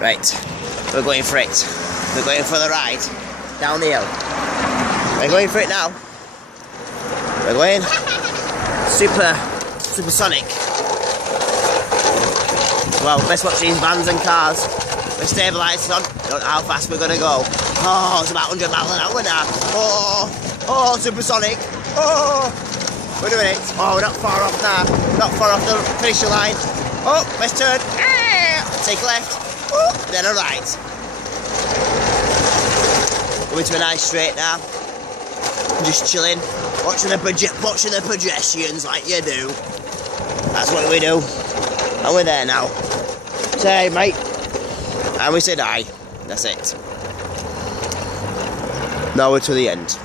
Right, we're going for it. We're going for the ride down the hill. We're going for it now. We're going supersonic. Well, best watch these vans and cars. We're stabilising on. Don't know how fast we're gonna go. Oh, it's about 100 miles an hour now. Oh, supersonic. Oh, we're doing it. Oh, we're not far off now. Not far off the finish line. Oh, let's turn. Take left. Oh, then a right. Going to a nice straight now. Just chilling, watching the pedestrians like you do. That's what we do. And we're there now. Say, mate. And we said aye. That's it. Now we're to the end.